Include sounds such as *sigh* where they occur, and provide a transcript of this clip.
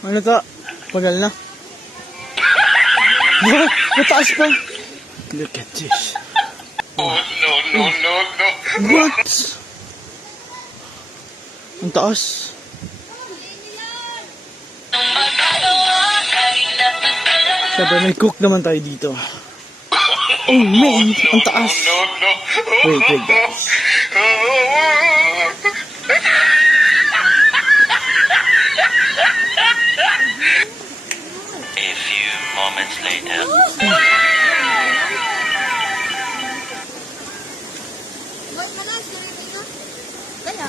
Ano to? Pagal na. *laughs* Mataas pa. Look at this. Oh, no, no, no, no. What? Ang taas. Siyempre, may cook naman tayo dito. Oh, man! Ang taas! Wait, wait, guys. *laughs* moments later. Ba't malas? Ganito na? Kaya?